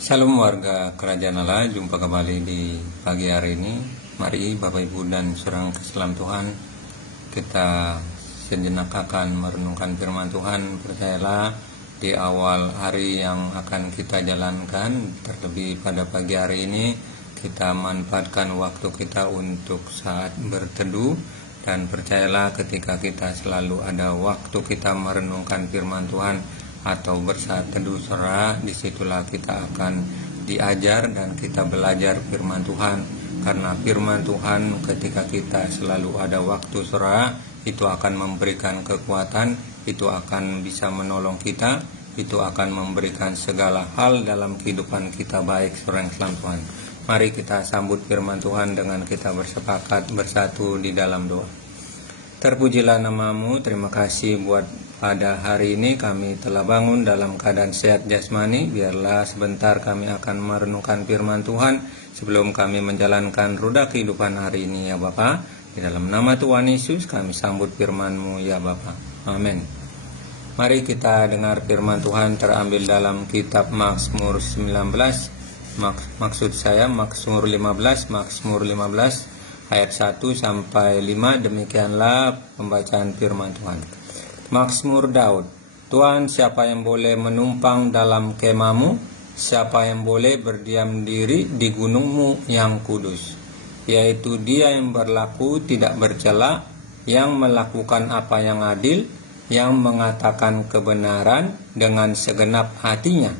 Salam warga Kerajaan Allah, jumpa kembali di pagi hari ini. Mari Bapak Ibu dan saudara keselam Tuhan, kita sejenak akan merenungkan firman Tuhan. Percayalah di awal hari yang akan kita jalankan, terlebih pada pagi hari ini, kita manfaatkan waktu kita untuk saat berteduh. Dan percayalah ketika kita selalu ada waktu kita merenungkan firman Tuhan atau bersaat teduh saudara, disitulah kita akan diajar dan kita belajar firman Tuhan. Karena firman Tuhan ketika kita selalu ada waktu saudara, itu akan memberikan kekuatan, itu akan bisa menolong kita, itu akan memberikan segala hal dalam kehidupan kita baik saudara yang selam Tuhan. Mari kita sambut firman Tuhan dengan kita bersepakat bersatu di dalam doa. Terpujilah namamu, terima kasih buat pada hari ini kami telah bangun dalam keadaan sehat jasmani. Biarlah sebentar kami akan merenungkan firman Tuhan sebelum kami menjalankan roda kehidupan hari ini ya Bapa. Di dalam nama Tuhan Yesus kami sambut firman-Mu ya Bapa. Amin. Mari kita dengar firman Tuhan terambil dalam kitab Mazmur 19. Maksud saya Mazmur 15 ayat 1 sampai 5. Demikianlah pembacaan firman Tuhan. Mazmur Daud. Tuhan, siapa yang boleh menumpang dalam kemahmu? Siapa yang boleh berdiam diri di gunungmu yang kudus? Yaitu dia yang berlaku tidak bercela, yang melakukan apa yang adil, yang mengatakan kebenaran dengan segenap hatinya,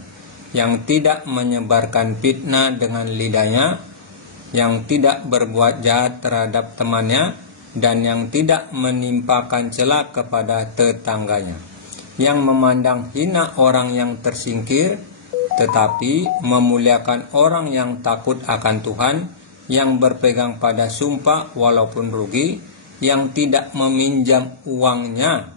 yang tidak menyebarkan fitnah dengan lidahnya, yang tidak berbuat jahat terhadap temannya, dan yang tidak menimpakan cela kepada tetangganya, yang memandang hina orang yang tersingkir, tetapi memuliakan orang yang takut akan Tuhan, yang berpegang pada sumpah walaupun rugi, yang tidak meminjam uangnya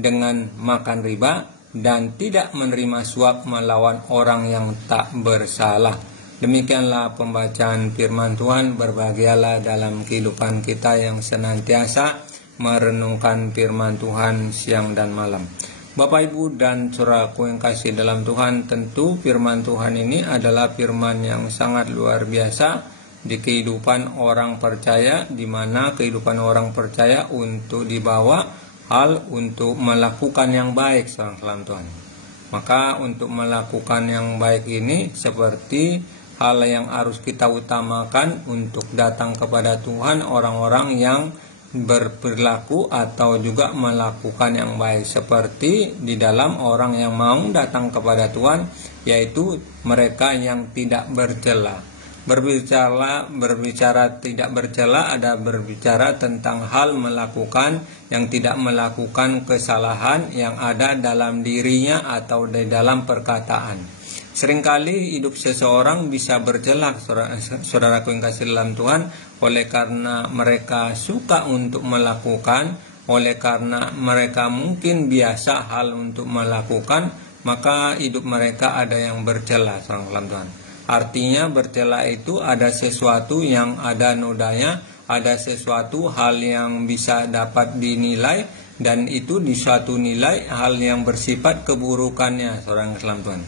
dengan makan riba, dan tidak menerima suap melawan orang yang tak bersalah. Demikianlah pembacaan firman Tuhan. Berbahagialah dalam kehidupan kita yang senantiasa merenungkan firman Tuhan siang dan malam. Bapak Ibu dan saudaraku yang kasih dalam Tuhan, tentu firman Tuhan ini adalah firman yang sangat luar biasa di kehidupan orang percaya, di mana kehidupan orang percaya untuk dibawa hal untuk melakukan yang baik salam Tuhan. Maka untuk melakukan yang baik ini seperti hal yang harus kita utamakan untuk datang kepada Tuhan, orang-orang yang berperilaku atau juga melakukan yang baik, seperti di dalam orang yang mau datang kepada Tuhan, yaitu mereka yang tidak bercela. Berbicara tidak bercela ada berbicara tentang hal melakukan yang tidak melakukan kesalahan yang ada dalam dirinya atau di dalam perkataan. Seringkali hidup seseorang bisa bercela, saudaraku yang kasih dalam Tuhan, oleh karena mereka suka untuk melakukan, oleh karena mereka mungkin biasa hal untuk melakukan, maka hidup mereka ada yang bercela, saudaraku dalam Tuhan. Artinya bercela itu ada sesuatu yang ada nodanya, ada sesuatu hal yang bisa dapat dinilai, dan itu di suatu nilai hal yang bersifat keburukannya, saudaraku dalam Tuhan.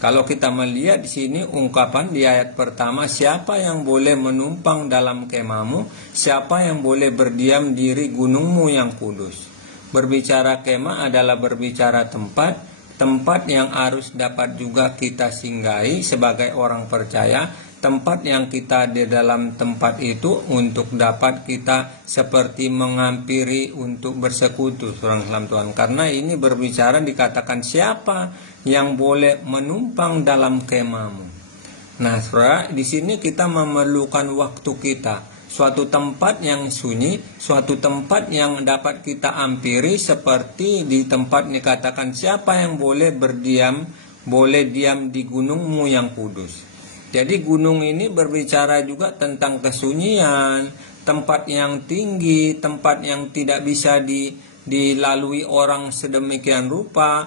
Kalau kita melihat di sini ungkapan di ayat pertama, siapa yang boleh menumpang dalam kemahmu, siapa yang boleh berdiam diri gunungmu yang kudus. Berbicara kemah adalah berbicara tempat yang harus dapat juga kita singgahi sebagai orang percaya, tempat yang kita di dalam tempat itu untuk dapat kita seperti menghampiri untuk bersekutu, saudara dalam Tuhan. Karena ini berbicara dikatakan siapa yang boleh menumpang dalam kemahmu. Nah, saudara, di sini kita memerlukan waktu kita, suatu tempat yang sunyi, suatu tempat yang dapat kita hampiri, seperti di tempat dikatakan siapa yang boleh diam di gunungmu yang kudus. Jadi gunung ini berbicara juga tentang kesunyian, tempat yang tinggi, tempat yang tidak bisa dilalui orang sedemikian rupa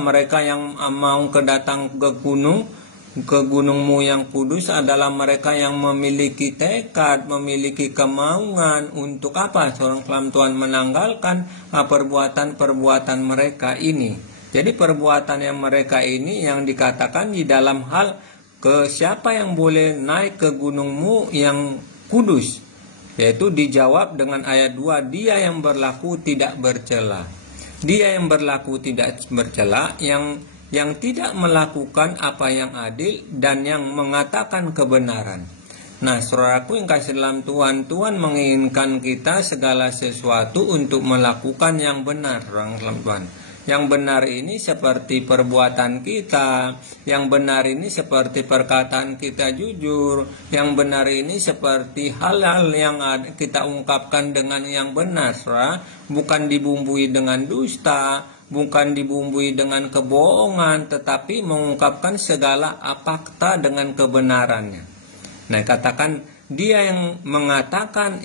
mereka yang mau datang ke gunungmu yang kudus adalah mereka yang memiliki tekad, memiliki kemauan untuk apa? Seorang Tuhan menanggalkan perbuatan-perbuatan mereka ini. Jadi perbuatan yang mereka ini yang dikatakan di dalam hal ke siapa yang boleh naik ke gunungmu yang kudus, yaitu dijawab dengan ayat 2, dia yang berlaku tidak bercela. Dia yang berlaku tidak bercela, yang tidak melakukan apa yang adil dan yang mengatakan kebenaran. Nah, saudaraku yang kasih dalam Tuhan, Tuhan menginginkan kita segala sesuatu untuk melakukan yang benar, orang dalam Tuhan. Yang benar ini seperti perbuatan kita, yang benar ini seperti perkataan kita jujur, yang benar ini seperti hal-hal yang kita ungkapkan dengan yang benar, saudara. Bukan dibumbui dengan dusta, bukan dibumbui dengan kebohongan, tetapi mengungkapkan segala fakta dengan kebenarannya. Nah, katakan dia yang mengatakan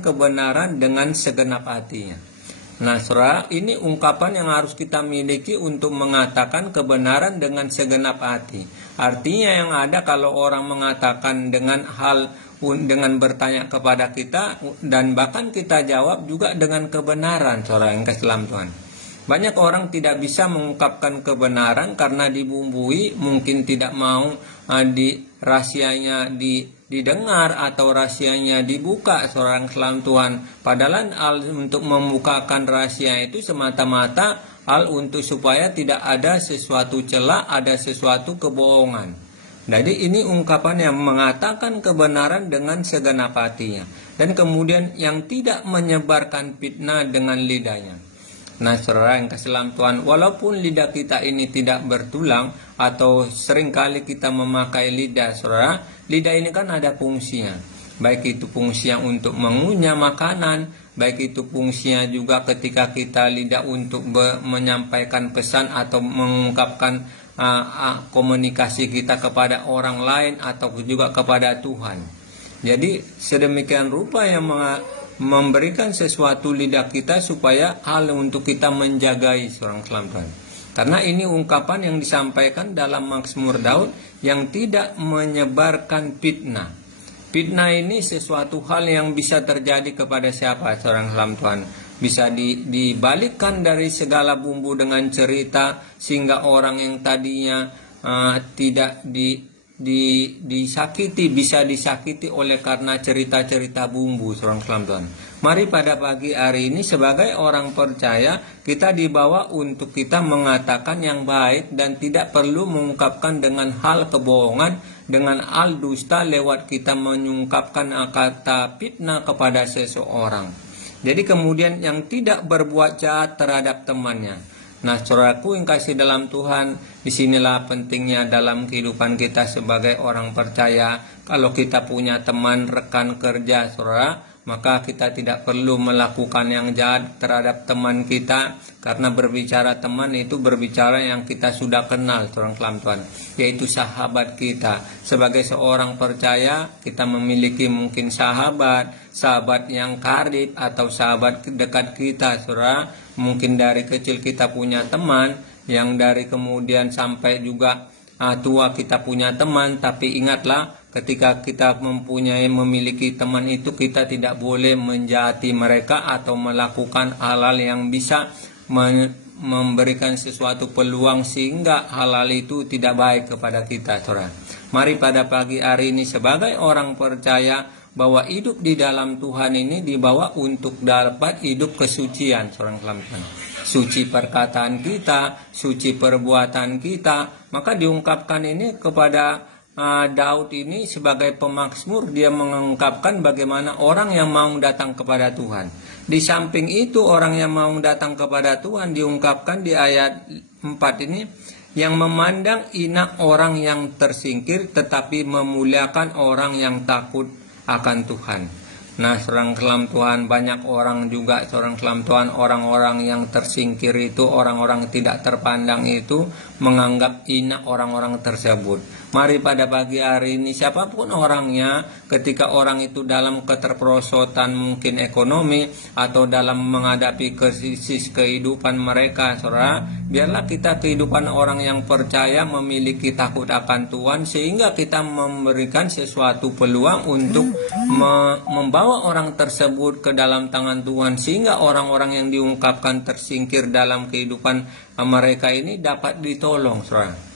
kebenaran dengan segenap hatinya. Nah, saudara, ini ungkapan yang harus kita miliki untuk mengatakan kebenaran dengan segenap hati. Artinya yang ada kalau orang mengatakan dengan bertanya kepada kita dan bahkan kita jawab juga dengan kebenaran, saudara yang kasih dalam Tuhan. Banyak orang tidak bisa mengungkapkan kebenaran karena dibumbui, mungkin tidak mau rahasianya didengar atau rahasianya dibuka, seorang dalam Tuhan. Padahal untuk membukakan rahasia itu semata-mata hal untuk supaya tidak ada sesuatu celah, ada sesuatu kebohongan. Jadi ini ungkapan yang mengatakan kebenaran dengan segenap hatinya, dan kemudian yang tidak menyebarkan fitnah dengan lidahnya. Nah, saudara yang kasih dalam Tuhan, walaupun lidah kita ini tidak bertulang atau seringkali kita memakai lidah, saudara, lidah ini kan ada fungsinya. Baik itu fungsinya untuk mengunyah makanan, baik itu fungsinya juga ketika kita lidah untuk menyampaikan pesan atau mengungkapkan komunikasi kita kepada orang lain atau juga kepada Tuhan. Jadi sedemikian rupa yang memberikan sesuatu lidah kita supaya hal untuk kita menjagai seorang Tuhan. Karena ini ungkapan yang disampaikan dalam Mazmur Daud yang tidak menyebarkan fitnah. Fitnah ini sesuatu hal yang bisa terjadi kepada siapa seorang Tuhan. Bisa dibalikkan dari segala bumbu dengan cerita sehingga orang yang tadinya tidak disakiti bisa disakiti oleh karena cerita-cerita bumbu, seorang Tuhan. Mari pada pagi hari ini sebagai orang percaya kita dibawa untuk kita mengatakan yang baik dan tidak perlu mengungkapkan dengan hal kebohongan, dengan hal dusta lewat kita mengungkapkan kata fitnah kepada seseorang. Jadi kemudian yang tidak berbuat jahat terhadap temannya. Nah, saudaraku yang kasih dalam Tuhan, disinilah pentingnya dalam kehidupan kita sebagai orang percaya. Kalau kita punya teman, rekan kerja, saudara, maka kita tidak perlu melakukan yang jahat terhadap teman kita. Karena berbicara teman itu berbicara yang kita sudah kenal, seorang Tuhan, yaitu sahabat kita. Sebagai seorang percaya, kita memiliki mungkin sahabat yang karib atau sahabat dekat kita, saudara. Mungkin dari kecil kita punya teman, yang dari kemudian sampai juga tua kita punya teman. Tapi ingatlah, ketika kita memiliki teman itu, kita tidak boleh menjahati mereka atau melakukan hal-hal yang bisa memberikan sesuatu peluang sehingga hal-hal itu tidak baik kepada kita, saudara. Mari pada pagi hari ini sebagai orang percaya bahwa hidup di dalam Tuhan ini dibawa untuk dapat hidup kesucian, seorang Tuhan. Suci perkataan kita, suci perbuatan kita. Maka diungkapkan ini kepada Daud ini sebagai pemazmur, dia mengungkapkan bagaimana orang yang mau datang kepada Tuhan. Di samping itu orang yang mau datang kepada Tuhan diungkapkan di ayat 4 ini, yang memandang hina orang yang tersingkir tetapi memuliakan orang yang takut akan Tuhan. Nah, seorang kelam Tuhan, banyak orang juga seorang kelam Tuhan, orang-orang yang tersingkir itu, orang-orang tidak terpandang itu menganggap hina orang-orang tersebut. Mari pada pagi hari ini siapapun orangnya, ketika orang itu dalam keterperosotan mungkin ekonomi atau dalam menghadapi krisis kehidupan mereka, saudara, biarlah kita kehidupan orang yang percaya memiliki takut akan Tuhan, sehingga kita memberikan sesuatu peluang untuk membawa orang tersebut ke dalam tangan Tuhan, sehingga orang-orang yang diungkapkan tersingkir dalam kehidupan mereka ini dapat ditolong, saudara.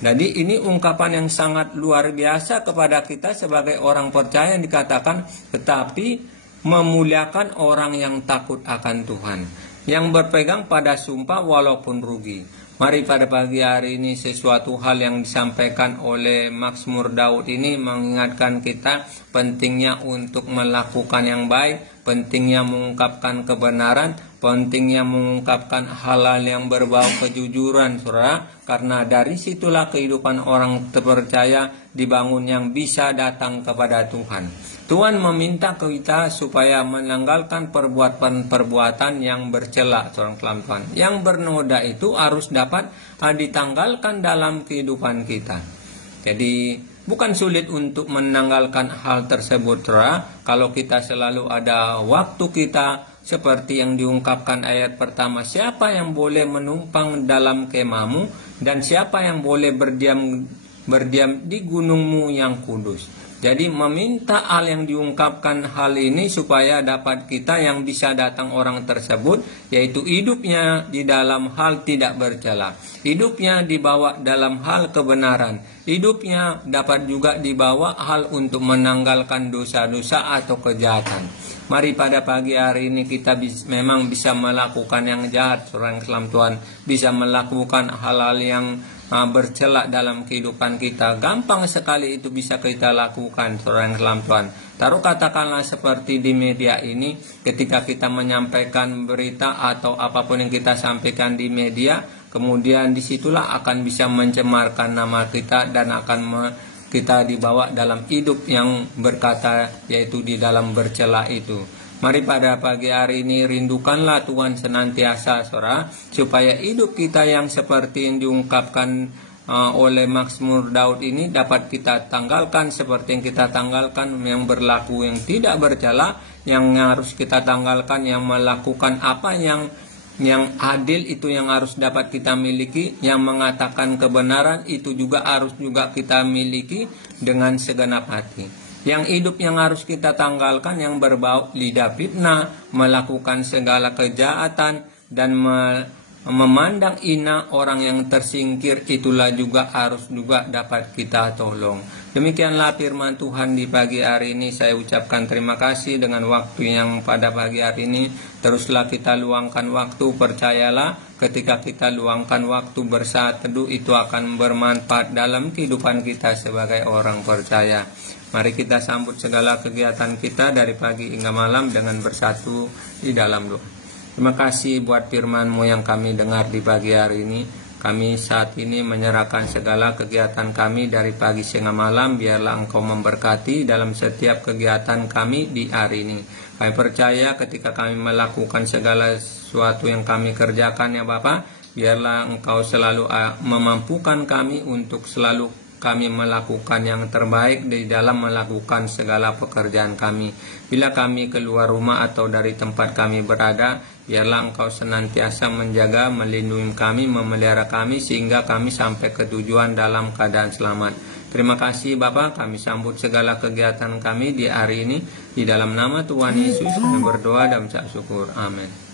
Jadi ini ungkapan yang sangat luar biasa kepada kita sebagai orang percaya yang dikatakan, tetapi memuliakan orang yang takut akan Tuhan, yang berpegang pada sumpah walaupun rugi. Mari pada pagi hari ini sesuatu hal yang disampaikan oleh Mazmur Daud ini mengingatkan kita pentingnya untuk melakukan yang baik, pentingnya mengungkapkan kebenaran, pentingnya mengungkapkan hal-hal yang berbau kejujuran, saudara, karena dari situlah kehidupan orang terpercaya dibangun yang bisa datang kepada Tuhan. Tuhan meminta kita supaya menanggalkan perbuatan-perbuatan yang bercela, seorang kelam Tuhan. Yang bernoda itu harus dapat ditanggalkan dalam kehidupan kita. Jadi bukan sulit untuk menanggalkan hal tersebut, saudara, kalau kita selalu ada waktu kita. Seperti yang diungkapkan ayat pertama, siapa yang boleh menumpang dalam kemahmu, dan siapa yang boleh berdiam di gunungmu yang kudus. Jadi meminta hal yang diungkapkan hal ini supaya dapat kita yang bisa datang orang tersebut, yaitu hidupnya di dalam hal tidak bercela, hidupnya dibawa dalam hal kebenaran, hidupnya dapat juga dibawa hal untuk menanggalkan dosa-dosa atau kejahatan. Mari pada pagi hari ini kita memang bisa melakukan yang jahat, seorang Islam Tuhan, bisa melakukan hal-hal yang bercela dalam kehidupan kita. Gampang sekali itu bisa kita lakukan, seorang Islam Tuhan. Taruh katakanlah seperti di media ini, ketika kita menyampaikan berita atau apapun yang kita sampaikan di media, kemudian disitulah akan bisa mencemarkan nama kita dan akan kita dibawa dalam hidup yang berkata, yaitu di dalam bercela itu. Mari pada pagi hari ini rindukanlah Tuhan senantiasa, saudara, supaya hidup kita yang seperti yang diungkapkan oleh Mazmur Daud ini dapat kita tanggalkan seperti yang kita tanggalkan, yang berlaku yang tidak bercela, yang harus kita tanggalkan, yang melakukan apa yang adil itu yang harus dapat kita miliki, yang mengatakan kebenaran itu juga harus kita miliki dengan segenap hati. Yang hidup yang harus kita tanggalkan yang berbau lidah fitnah, melakukan segala kejahatan dan memandang hina orang yang tersingkir, itulah juga harus dapat kita tolong. Demikianlah firman Tuhan di pagi hari ini. Saya ucapkan terima kasih dengan waktu yang pada pagi hari ini. Teruslah kita luangkan waktu, percayalah ketika kita luangkan waktu bersaat teduh itu akan bermanfaat dalam kehidupan kita sebagai orang percaya. Mari kita sambut segala kegiatan kita dari pagi hingga malam dengan bersatu di dalam doa. Terima kasih buat firman-Mu yang kami dengar di pagi hari ini. Kami saat ini menyerahkan segala kegiatan kami dari pagi hingga malam. Biarlah Engkau memberkati dalam setiap kegiatan kami di hari ini. Kami percaya ketika kami melakukan segala sesuatu yang kami kerjakan, ya Bapak, biarlah Engkau selalu memampukan kami untuk selalu kami melakukan yang terbaik di dalam melakukan segala pekerjaan kami. Bila kami keluar rumah atau dari tempat kami berada, biarlah Engkau senantiasa menjaga, melindungi kami, memelihara kami, sehingga kami sampai ke tujuan dalam keadaan selamat. Terima kasih Bapak, kami sambut segala kegiatan kami di hari ini. Di dalam nama Tuhan Yesus kami berdoa dan mengucap syukur. Amin.